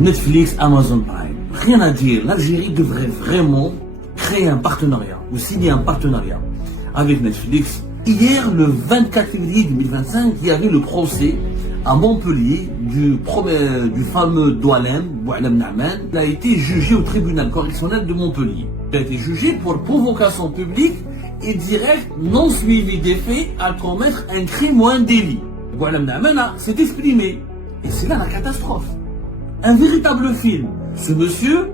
Netflix, Amazon Prime. Rien à dire, l'Algérie devrait vraiment créer un partenariat ou signer un partenariat avec Netflix. Hier, le 24 février 2025, il y avait le procès à Montpellier du fameux Doualem, Boualem Naaman. Il a été jugé au tribunal correctionnel de Montpellier. Il a été jugé pour provocation publique et directe non suivie des faits à commettre un crime ou un délit. Boualem Naaman s'est exprimé. Et c'est là la catastrophe. Un véritable film. Ce monsieur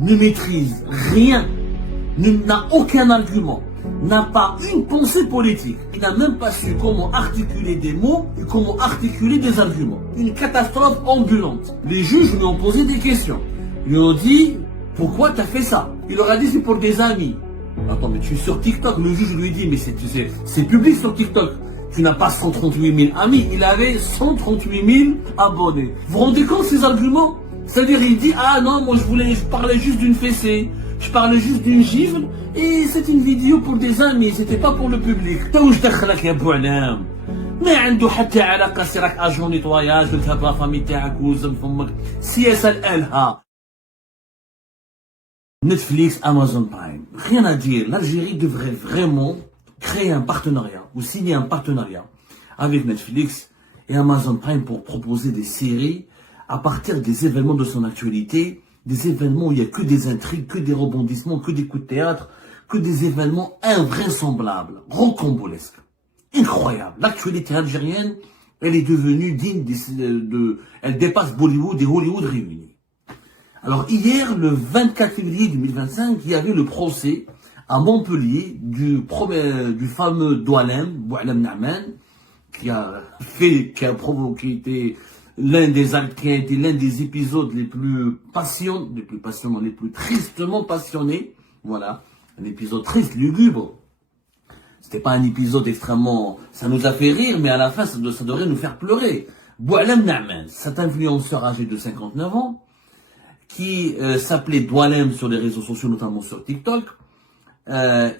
ne maîtrise rien, n'a aucun argument, n'a pas une pensée politique. Il n'a même pas su comment articuler des mots et comment articuler des arguments. Une catastrophe ambulante. Les juges lui ont posé des questions. Ils lui ont dit, pourquoi tu as fait ça? Il leur a dit, c'est pour des amis. Attends, mais tu es sur TikTok. Le juge lui dit, mais c'est public sur TikTok. Tu n'as pas 138 000 amis, il avait 138 000 abonnés. Vous vous rendez compte ces arguments? C'est-à-dire il dit, ah non, moi je parlais juste d'une fessée, je parlais juste d'une gifle, et c'est une vidéo pour des amis, c'était pas pour le public. ما عنده حتى علاقة سيراك اجون نيتواياج وتهب لا فامي تاعك وزم فمك سياسة الالها. Netflix, Amazon Prime. Rien à dire, l'Algérie devrait vraiment créer un partenariat ou signer un partenariat avec Netflix et Amazon Prime pour proposer des séries à partir des événements de son actualité, des événements où il n'y a que des intrigues, que des rebondissements, que des coups de théâtre, que des événements invraisemblables, rocambolesques, incroyables. L'actualité algérienne, elle est devenue digne elle dépasse Bollywood et Hollywood réunis. Alors hier, le 24 février 2025, il y avait le procès à Montpellier du fameux Doualem, Boualem Naaman, qui a été l'un des épisodes les plus passionnants, les plus tristement passionnés. Voilà, un épisode triste, lugubre. C'était pas un épisode extrêmement, ça nous a fait rire, mais à la fin, ça devrait nous faire pleurer. Boualem Naaman, cet influenceur âgé de 59 ans, qui s'appelait Doualem sur les réseaux sociaux, notamment sur TikTok.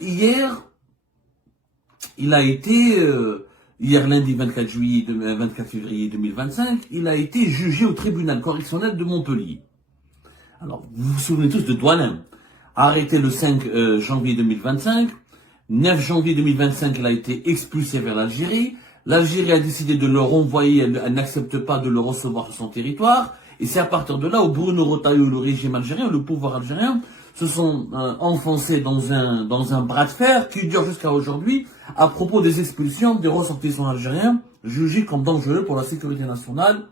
Hier, il a été, hier lundi 24 février 2025, il a été jugé au tribunal correctionnel de Montpellier. Alors, vous vous souvenez tous de Doualem, arrêté le 5 janvier 2025, 9 janvier 2025, il a été expulsé vers l'Algérie. L'Algérie a décidé de le renvoyer, elle n'accepte pas de le recevoir sur son territoire. Et c'est à partir de là où Bruno Retailleau, le régime algérien, le pouvoir algérien, se sont enfoncés dans un bras de fer qui dure jusqu'à aujourd'hui à propos des expulsions des ressortissants algériens jugés comme dangereux pour la sécurité nationale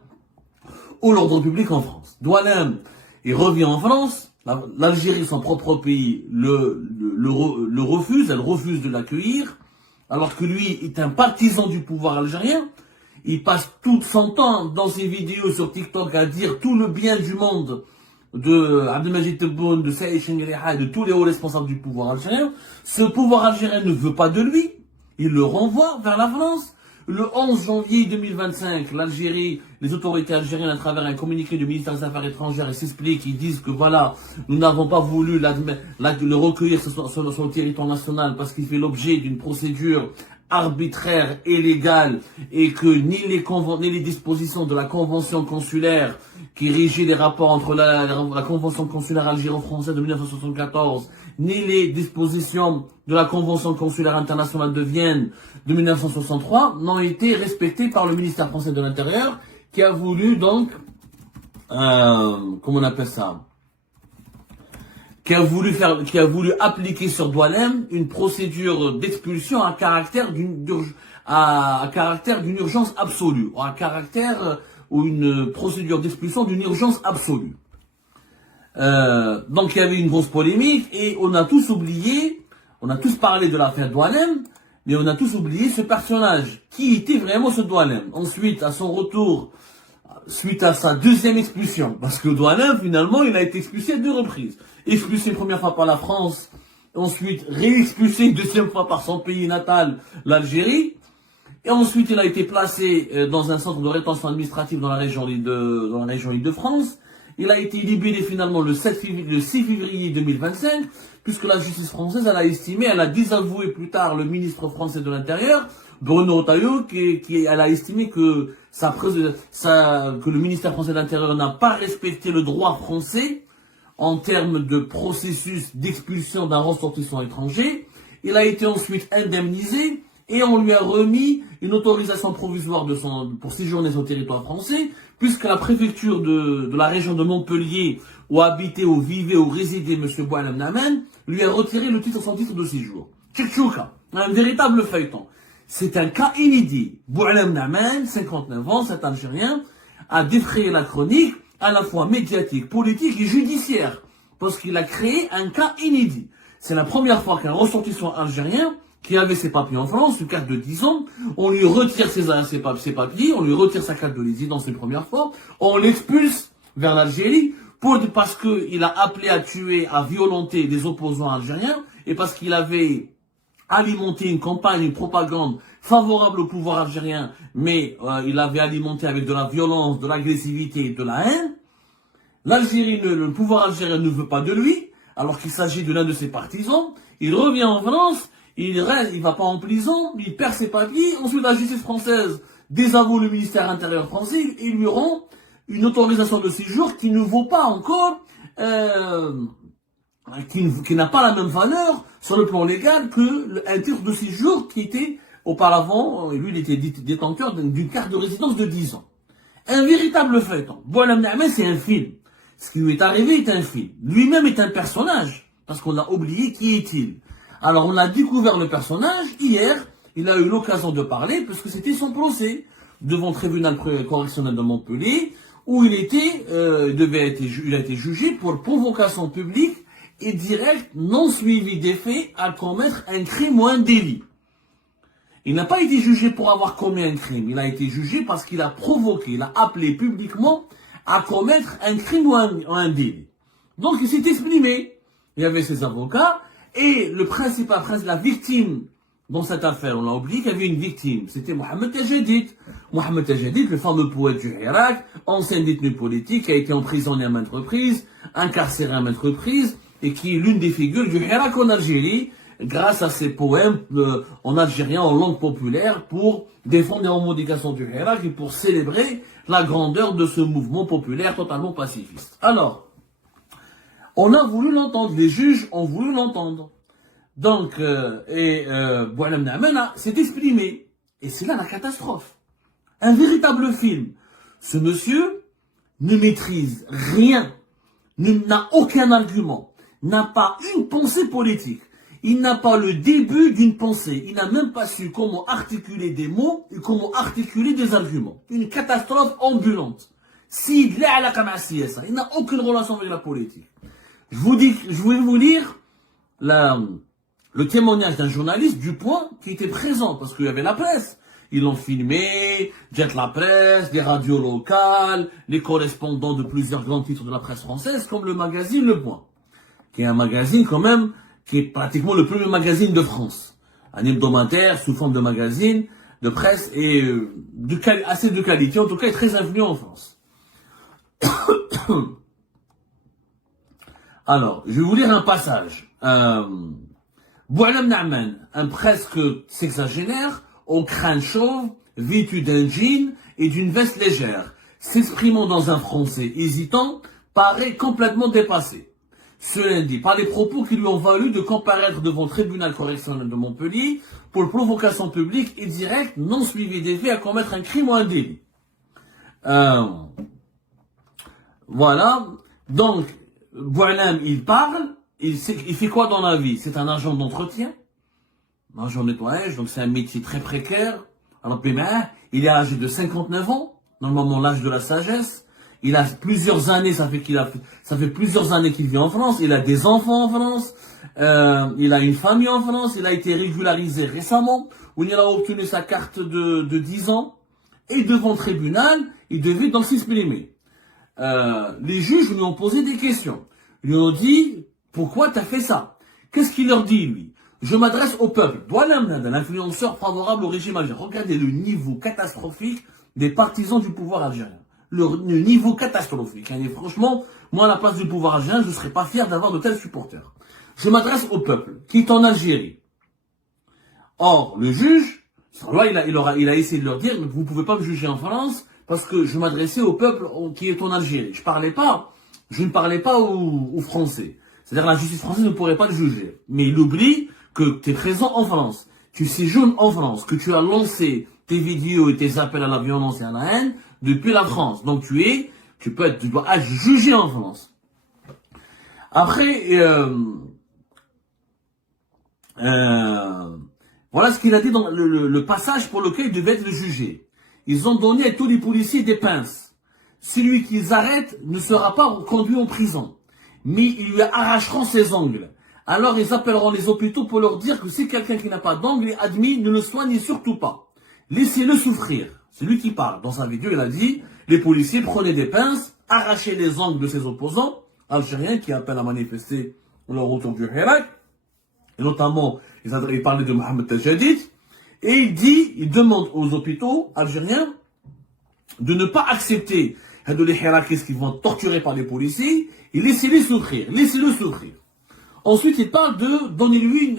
ou l'ordre public en France. Doualem, il revient en France, l'Algérie, son propre pays, le refuse, elle refuse de l'accueillir, alors que lui est un partisan du pouvoir algérien. Il passe tout son temps dans ses vidéos sur TikTok à dire tout le bien du monde de Abdelmajid Tebboune, de Saïd Chengheriha, de tous les hauts responsables du pouvoir algérien. Ce pouvoir algérien ne veut pas de lui. Il le renvoie vers la France. Le 11 janvier 2025, l'Algérie, les autorités algériennes, à travers un communiqué du ministère des Affaires étrangères, ils s'expliquent, ils disent que voilà, nous n'avons pas voulu le recueillir sur le territoire national parce qu'il fait l'objet d'une procédure arbitraire et légale et que ni les dispositions de la convention consulaire qui régit les rapports entre la convention consulaire algéro-française de 1974 ni les dispositions de la convention consulaire internationale de Vienne de 1963 n'ont été respectées par le ministère français de l'Intérieur qui a voulu donc comment on appelle ça, qui a voulu appliquer sur Doualem une procédure d'expulsion à caractère d'une urgence absolue, ou une procédure d'expulsion d'une urgence absolue. Donc il y avait une grosse polémique et on a tous parlé de l'affaire Doualem, mais on a tous oublié ce personnage. Qui était vraiment ce Doualem? Ensuite, à son retour, suite à sa deuxième expulsion, parce que Doualem, finalement, il a été expulsé à 2 reprises. Expulsé une première fois par la France, ensuite réexpulsé une deuxième fois par son pays natal, l'Algérie, et ensuite il a été placé dans un centre de rétention administrative dans la région Île-de-France, Il a été libéré finalement le 6 février 2025, puisque la justice française, elle a désavoué plus tard le ministre français de l'Intérieur, Bruno Retailleau, elle a estimé que que le ministère français de l'Intérieur n'a pas respecté le droit français en termes de processus d'expulsion d'un ressortissant étranger. Il a été ensuite indemnisé et on lui a remis une autorisation provisoire pour séjourner sur le territoire français, puisque la préfecture de la région de Montpellier, où habitait, où vivait, où résidait M. Boualem Namen, lui a retiré son titre de séjour. Tchèque-Tchouka, un véritable feuilleton. C'est un cas inédit. Boualem Namen, 59 ans, cet Algérien, a défrayé la chronique, à la fois médiatique, politique et judiciaire, parce qu'il a créé un cas inédit. C'est la première fois qu'un ressortissant algérien, qui avait ses papiers en France, une carte de 10 ans, on lui retire ses papiers, on lui retire sa carte de résidence une première fois, on l'expulse vers l'Algérie, parce qu'il a appelé à tuer, à violenter des opposants algériens, et parce qu'il avait alimenté une campagne, une propagande favorable au pouvoir algérien, mais il avait alimenté avec de la violence, de l'agressivité et de la haine. L'Algérie, le pouvoir algérien ne veut pas de lui, alors qu'il s'agit de l'un de ses partisans. Il revient en France, il va pas en prison, il perd ses papiers. Ensuite, la justice française désavoue le ministère intérieur français et lui rend une autorisation de séjour qui ne vaut pas encore, qui n'a pas la même valeur sur le plan légal que un titre de séjour qui était auparavant, lui il était détenteur d'une carte de résidence de 10 ans. Un véritable feuilleton. Boualem Namen, c'est un film. Ce qui lui est arrivé est un film. Lui-même est un personnage, parce qu'on a oublié qui est-il. Alors on a découvert le personnage hier, il a eu l'occasion de parler, parce que c'était son procès devant le tribunal correctionnel de Montpellier, où il a été jugé pour provocation publique et directe non suivie des faits à commettre un crime ou un délit. Il n'a pas été jugé pour avoir commis un crime, il a été jugé parce qu'il a provoqué, il a appelé publiquement à commettre un crime ou un délit. Donc il s'est exprimé, il y avait ses avocats, et la victime dans cette affaire, on l'a oublié qu'il y avait une victime, c'était Mohamed Tajadid. Mohamed Tajadid, le fameux poète du Irak, ancien détenu politique, qui a été emprisonné à maintes reprises, incarcéré à maintes reprises, et qui est l'une des figures du Irak en Algérie, grâce à ses poèmes en algérien, en langue populaire, pour défendre les revendications du Irak et pour célébrer la grandeur de ce mouvement populaire totalement pacifiste. Alors, on a voulu l'entendre, les juges ont voulu l'entendre. Donc, Boualem Namen s'est exprimé. Et c'est là la catastrophe. Un véritable film. Ce monsieur ne maîtrise rien, n'a aucun argument, n'a pas une pensée politique. Il n'a pas le début d'une pensée. Il n'a même pas su comment articuler des mots et comment articuler des arguments. Une catastrophe ambulante. Il n'a aucune relation avec la politique. Je voulais vous lire le témoignage d'un journaliste du Point qui était présent parce qu'il y avait la presse. Ils l'ont filmé, Jet la presse, des radios locales, les correspondants de plusieurs grands titres de la presse française comme le magazine Le Point, qui est un magazine quand même qui est pratiquement le premier magazine de France. Un hebdomadaire sous forme de magazine, de presse et assez de qualité, en tout cas est très influent en France. Alors, je vais vous lire un passage. Boualem Namen, un presque sexagénaire, au crâne chauve, vêtu d'un jean et d'une veste légère, s'exprimant dans un français hésitant, paraît complètement dépassé. Ce lundi, par les propos qui lui ont valu de comparaître devant le tribunal correctionnel de Montpellier pour provocation publique et directe non suivie des faits à commettre un crime ou un délit. Voilà. Donc, Boualem, il parle, il fait quoi dans la vie? C'est un agent d'entretien, un agent de nettoyage, donc c'est un métier très précaire. Alors, il est âgé de 59 ans, normalement l'âge de la sagesse. Il a plusieurs années, ça fait plusieurs années qu'il vit en France. Il a des enfants en France. Il a une famille en France. Il a été régularisé récemment, où il a obtenu sa carte de 10 ans. Et devant le tribunal, il devait donc s'exprimer. Les juges lui ont posé des questions. Ils lui ont dit, pourquoi t'as fait ça? Qu'est-ce qu'il leur dit, lui? Je m'adresse au peuple. Boualem Namen, l'influenceur favorable au régime algérien. Regardez le niveau catastrophique des partisans du pouvoir algérien. le niveau catastrophique. Et franchement, moi, à la place du pouvoir algérien, je ne serais pas fier d'avoir de tels supporters. Je m'adresse au peuple, qui est en Algérie. Or, le juge, là, il a essayé de leur dire, vous ne pouvez pas me juger en France, parce que je m'adressais au peuple qui est en Algérie. Je ne parlais pas aux Français. C'est-à-dire la justice française ne pourrait pas le juger. Mais il oublie que tu es présent en France, tu séjournes en France, que tu as lancé tes vidéos et tes appels à la violence et à la haine depuis la France. Donc tu dois être jugé en France. Après, voilà ce qu'il a dit dans le passage pour lequel il devait être jugé. Ils ont donné à tous les policiers des pinces. Celui qu'ils arrêtent ne sera pas conduit en prison, mais ils lui arracheront ses ongles. Alors ils appelleront les hôpitaux pour leur dire que si quelqu'un qui n'a pas d'ongles est admis, ne le soignez surtout pas. Laissez-le souffrir. C'est lui qui parle. Dans sa vidéo, il a dit, les policiers prenaient des pinces, arrachaient les ongles de ses opposants algériens qui appellent à manifester leur retour du Hirak. Et notamment, il parlait de Mohamed Tajadid. Et il demande aux hôpitaux algériens de ne pas accepter de les Hirakis qui vont torturer par les policiers et laissez-les souffrir. Laissez-le souffrir. Ensuite, il parle de donner-lui une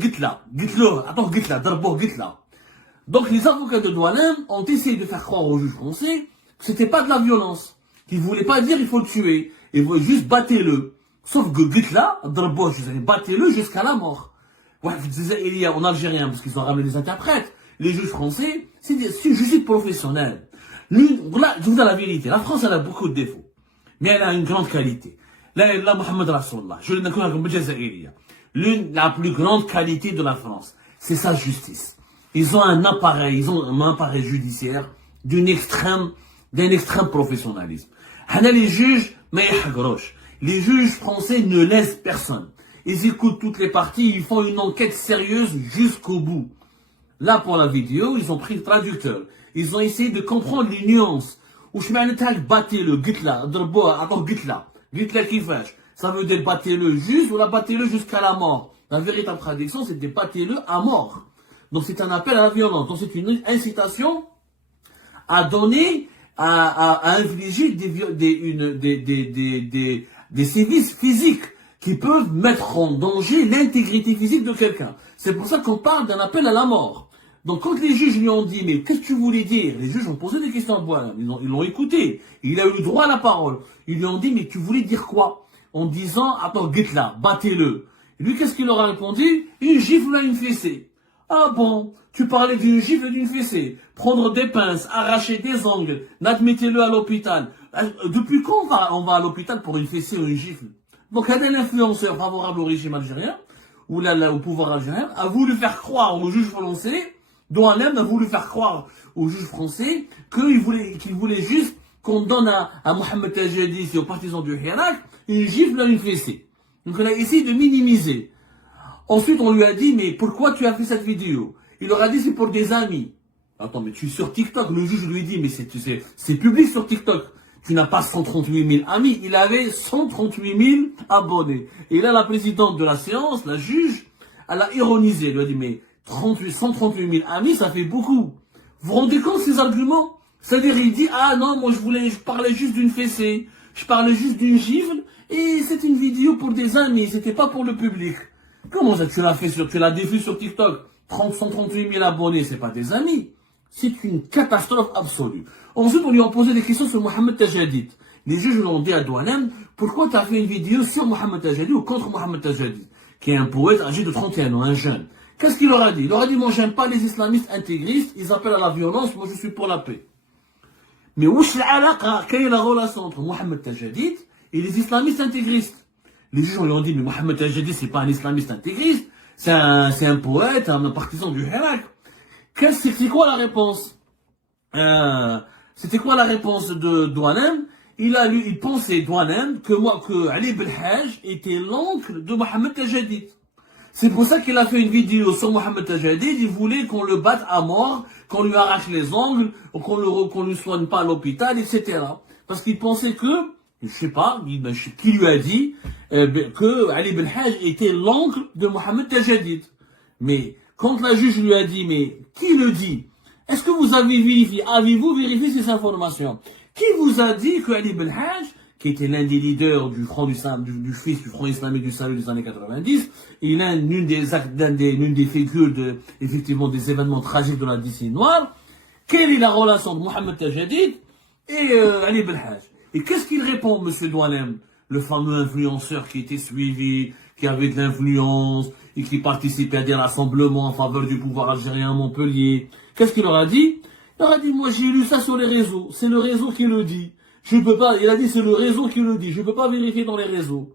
gitla. D'abord gitla. Donc, les avocats de Douanem ont essayé de faire croire aux juges français que c'était pas de la violence. Qu'ils voulaient pas dire il faut le tuer. Ils voulaient juste battez-le. Sauf que gitla, d'abord, battez-le jusqu'à la mort. Ouais, il y a en algérien, parce qu'ils ont ramené des interprètes. Les juges français, c'est une justice professionnelle. Là, je vous dis la vérité, la France, elle a beaucoup de défauts. Mais elle a une grande qualité. Là, Mohamed Rasulullah, je l'ai comme la plus grande qualité de la France, c'est sa justice. Ils ont un appareil judiciaire d'un extrême professionnalisme. Les juges, les juges français ne laissent personne. Ils écoutent toutes les parties, ils font une enquête sérieuse jusqu'au bout. Là, pour la vidéo, ils ont pris le traducteur. Ils ont essayé de comprendre les nuances. Ou je mets un battez-le, gitla, gitla. Gitla qui fâche. Ça veut dire battez-le juste ou la battez-le jusqu'à la mort. La véritable traduction, c'était battez-le à mort. Donc c'est un appel à la violence. Donc c'est une incitation à donner, à infliger des sévices physiques qui peuvent mettre en danger l'intégrité physique de quelqu'un. C'est pour ça qu'on parle d'un appel à la mort. Donc quand les juges lui ont dit, mais qu'est-ce que tu voulais dire? Les juges ont posé des questions à Douanem, ils l'ont écouté, il a eu le droit à la parole. Ils lui ont dit, mais tu voulais dire quoi? En disant, attends, guette-la, battez-le. Et lui, qu'est-ce qu'il leur a répondu? Une gifle à une fessée. Ah bon, tu parlais d'une gifle et d'une fessée. Prendre des pinces, arracher des ongles, n'admettez-le à l'hôpital. Depuis quand on va à l'hôpital pour une fessée ou une gifle? Donc, un influenceur favorable au régime algérien, ou au pouvoir algérien, a voulu faire croire aux juges français, Douanem a voulu faire croire aux juges français qu'il voulait juste qu'on donne à Mohamed Tajadid et aux partisans du Hirak une gifle à une fessée. Donc, on a essayé de minimiser. Ensuite, on lui a dit, mais pourquoi tu as fait cette vidéo? Il leur a dit, c'est pour des amis. Attends, mais tu es sur TikTok. Le juge lui dit, mais c'est public sur TikTok. Tu n'as pas 138 000 amis. Il avait 138 000 abonnés. Et là, la présidente de la séance, la juge, elle a ironisé. Elle lui a dit, mais 138 000 amis, ça fait beaucoup. Vous vous rendez compte de ces arguments? C'est-à-dire, il dit, ah non, moi je parlais juste d'une fessée. Je parlais juste d'une gifle. Et c'est une vidéo pour des amis. C'était pas pour le public. Comment ça, tu l'as diffusé sur TikTok? 138 000 abonnés, c'est pas des amis. C'est une catastrophe absolue. Ensuite, on lui a posé des questions sur Mohamed Tajadid. Les juges lui ont dit à Douanem, pourquoi tu as fait une vidéo sur Mohamed Tajadid ou contre Mohamed Tajadid, qui est un poète âgé de 31 ans, un jeune. Qu'est-ce qu'il leur a dit? Il leur a dit, moi j'aime pas les islamistes intégristes, ils appellent à la violence, moi je suis pour la paix. Mais quelle est la relation entre Mohamed Tajadid et les islamistes intégristes? Les juges lui ont dit, mais Mohamed Tajadid c'est pas un islamiste intégriste, c'est un poète, un partisan du Hirak. C'est quoi la réponse? C'était quoi la réponse de Douanem? Il pensait, Douanem, que Ali Belhaj était l'oncle de Mohamed Tajadid. C'est pour ça qu'il a fait une vidéo sur Mohamed Tajadid. Il voulait qu'on le batte à mort, qu'on lui arrache les ongles, qu'on lui soigne pas à l'hôpital, etc. Parce qu'il pensait que, je sais pas, qui lui a dit, que Ali Belhaj était l'oncle de Mohamed Tajadid. Mais, quand la juge lui a dit, mais qui le dit? Est-ce que vous avez vérifié? Avez-vous vérifié ces informations? Qui vous a dit que Ali Belhaj, qui était l'un des leaders du Front du fils du Front islamique du salut des années 90, il est l'une des figures effectivement des événements tragiques de la décennie noire. Quelle est la relation de Mohamed Tajadid et Ali Belhaj? Et qu'est-ce qu'il répond, monsieur Doualem, le fameux influenceur qui était suivi, qui avait de l'influence et qui participait à des rassemblements en faveur du pouvoir algérien à Montpellier? Qu'est-ce qu'il leur a dit? Il leur a dit, moi j'ai lu ça sur les réseaux, c'est le réseau qui le dit. Je peux pas, il a dit c'est le réseau qui le dit, je peux pas vérifier dans les réseaux.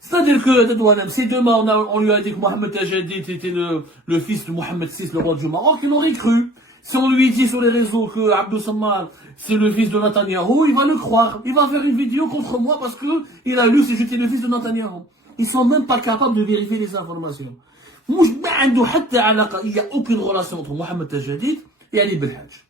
C'est-à-dire que, si demain on lui a dit que Mohamed Tajadid était le fils de Mohamed VI, le roi du Maroc, il aurait cru. Si on lui dit sur les réseaux que Abdou Sammar, c'est le fils de Netanyahou, il va le croire. Il va faire une vidéo contre moi parce que il a lu si j'étais le fils de Netanyahou. Ils sont même pas capables de vérifier les informations. Il n'y a aucune relation entre Mohamed Tajadid et Ali Belhaj.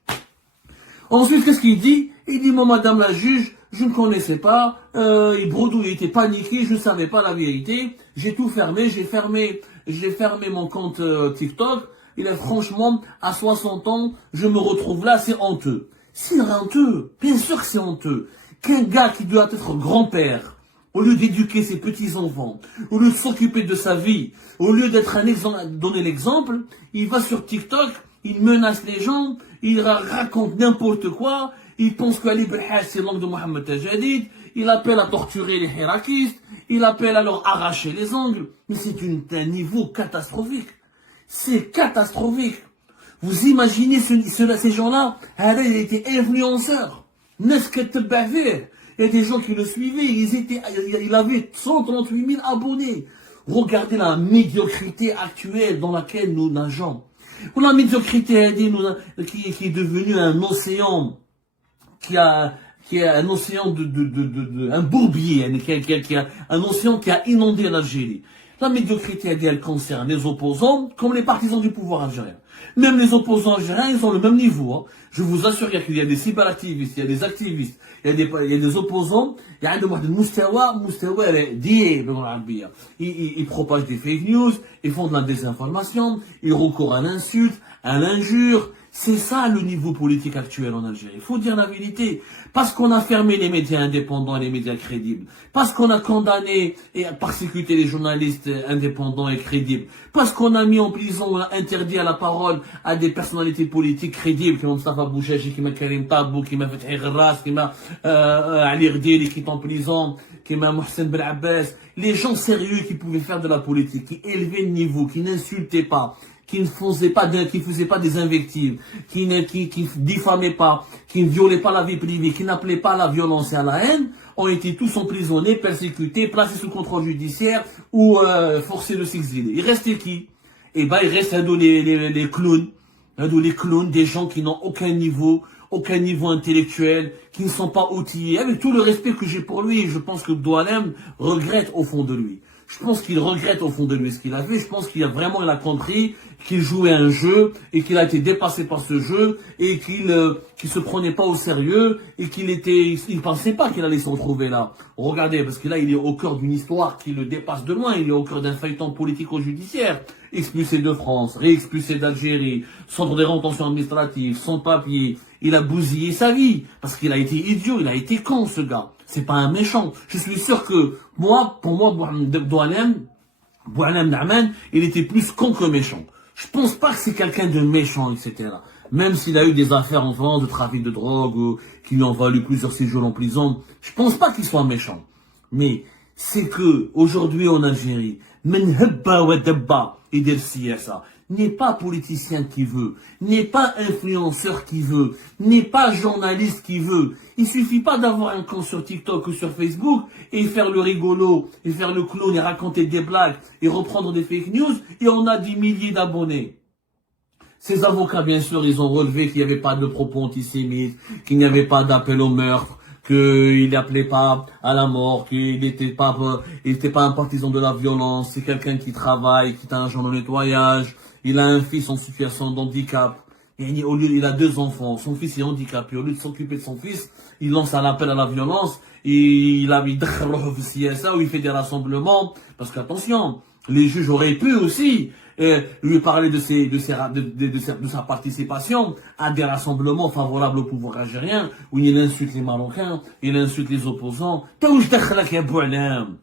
Ensuite, qu'est-ce qu'il dit? Il dit, moi, madame la juge, je ne connaissais pas, il bredouille, il était paniqué, je ne savais pas la vérité, j'ai tout fermé, j'ai fermé mon compte TikTok, il est franchement, à 60 ans, je me retrouve là, c'est honteux. C'est honteux, bien sûr que c'est honteux, qu'un gars qui doit être grand-père, au lieu d'éduquer ses petits-enfants, au lieu de s'occuper de sa vie, au lieu d'être un exemple, donner l'exemple, il va sur TikTok, il menace les gens, il raconte n'importe quoi, il pense qu'Ali Belhaj c'est l'oncle de Mohamed Tajadid, il appelle à torturer les hirakistes, il appelle à leur arracher les ongles, mais c'est un niveau catastrophique. C'est catastrophique. Vous imaginez ces gens-là, il était influenceur. Il y a des gens qui le suivaient, il avait 138 000 abonnés. Regardez la médiocrité actuelle dans laquelle nous nageons. Ou la médiocrité qui est devenue un océan, qui a un océan un bourbier, un océan qui a inondé l'Algérie. La médiocrité, elle concerne les opposants comme les partisans du pouvoir algérien. Même les opposants algériens, ils ont le même niveau. Hein. Je vous assure qu'il y a des cyberactivistes, il y a des activistes, il y a des opposants, il y a des mustawa ils propagent des fake news, ils font de la désinformation, ils recourent à l'insulte, à l'injure. C'est ça le niveau politique actuel en Algérie. Il faut dire la vérité. Parce qu'on a fermé les médias indépendants et les médias crédibles. Parce qu'on a condamné et persécuté les journalistes indépendants et crédibles. Parce qu'on a mis en prison, on a interdit à la parole à des personnalités politiques crédibles, comme Mustafa Bouchachi, qui m'a Karim Tabou, qui m'a Fethi Gras, qui m'a Ali Rdili, qui est en prison, qui m'a Mohsen Ben Abbas. Les gens sérieux qui pouvaient faire de la politique, qui élevaient le niveau, qui n'insultaient pas, qui ne faisaient pas des invectives, qui diffamaient pas, qui ne violaient pas la vie privée, qui n'appelaient pas à la violence et à la haine, ont été tous emprisonnés, persécutés, placés sous contrôle judiciaire ou forcés de s'exiler. Il restait qui? Eh ben, il reste les clowns, des gens qui n'ont aucun niveau intellectuel, qui ne sont pas outillés. Avec tout le respect que j'ai pour lui, je pense que Doualem regrette au fond de lui. Je pense qu'il regrette au fond de lui ce qu'il a fait. Je pense qu'il a compris qu'il jouait un jeu et qu'il a été dépassé par ce jeu et qu'il se prenait pas au sérieux et il pensait pas qu'il allait se retrouver là. Regardez, parce que là, il est au cœur d'une histoire qui le dépasse de loin. Il est au cœur d'un feuilleton politico-judiciaire. Expulsé de France, réexpulsé d'Algérie, centre de rétention administrative, sans papier. Il a bousillé sa vie. Parce qu'il a été idiot, il a été con, ce gars. C'est pas un méchant. Je suis sûr que pour moi, Doualem Naaman, il était plus con que méchant. Je pense pas que c'est quelqu'un de méchant, etc. Même s'il a eu des affaires en France de trafic de drogue, qui lui ont valu plusieurs séjours en prison, je pense pas qu'il soit méchant. Mais c'est que aujourd'hui en Algérie, n'est pas politicien qui veut, n'est pas influenceur qui veut, n'est pas journaliste qui veut. Il suffit pas d'avoir un compte sur TikTok ou sur Facebook et faire le rigolo, et faire le clown et raconter des blagues et reprendre des fake news et on a des milliers d'abonnés. Ces avocats, bien sûr, ils ont relevé qu'il n'y avait pas de propos antisémites, qu'il n'y avait pas d'appel au meurtre, qu'il n'appelait pas à la mort, qu'il n'était pas un partisan de la violence, c'est quelqu'un qui travaille, qui a un agent de nettoyage, il a un fils en situation de handicap, et il a 2 enfants, son fils est handicapé, au lieu de s'occuper de son fils, il lance un appel à la violence, et il a mis où il fait des rassemblements, parce qu'attention, les juges auraient pu aussi lui parler de sa participation à des rassemblements favorables au pouvoir algérien, où il insulte les Marocains, il insulte les opposants. T'as واش دخلك يا بوعلام؟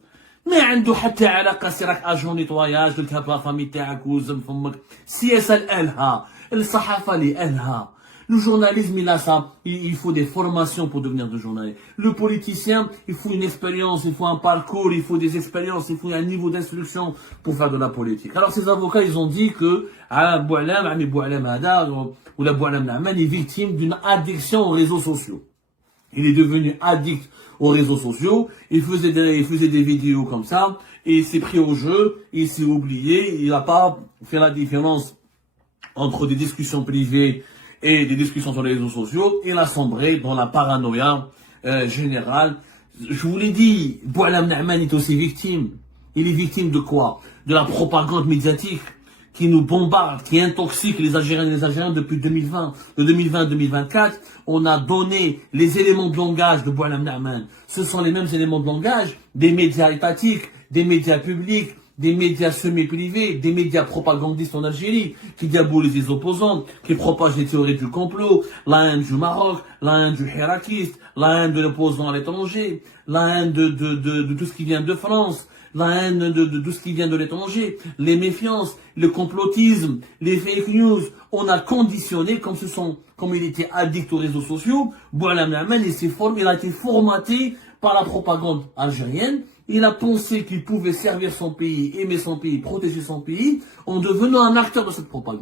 ما عنده حتى علاقه، سي راك اجون نيتواياج، قلت لها فامي تاعك وزم فمك. السياسه لأهلها، الصحافه لأهلها. Le journalisme, il a ça. Il faut des formations pour devenir de journaliste. Le politicien, il faut une expérience, il faut un parcours, il faut des expériences, il faut un niveau d'instruction pour faire de la politique. Alors ces avocats, ils ont dit que Boualem, Ami Boualem Hada, ou la Boualem Nahman est victime d'une addiction aux réseaux sociaux. Il est devenu addict aux réseaux sociaux, il faisait des vidéos comme ça, et il s'est pris au jeu, il s'est oublié, il n'a pas fait la différence entre des discussions privées et des discussions sur les réseaux sociaux, il a sombré dans la paranoïa générale. Je vous l'ai dit, Boualem Nahman est aussi victime. Il est victime de quoi? De la propagande médiatique qui nous bombarde, qui intoxique les Algériens et les Algériens depuis 2020. De 2020 à 2024, on a donné les éléments de langage de Boualem Nahman. Ce sont les mêmes éléments de langage des médias étatiques, des médias publics, des médias semi-privés, des médias propagandistes en Algérie, qui diabolisent les opposants, qui propagent les théories du complot, la haine du Maroc, la haine du hirakiste, la haine de l'opposant à l'étranger, la haine de tout ce qui vient de France, la haine de tout ce qui vient de l'étranger, les méfiances, le complotisme, les fake news. On a conditionné, comme il était addict aux réseaux sociaux, Boualem Nahman, il a été formaté par la propagande algérienne. Il a pensé qu'il pouvait servir son pays, aimer son pays, protéger son pays, en devenant un acteur de cette propagande.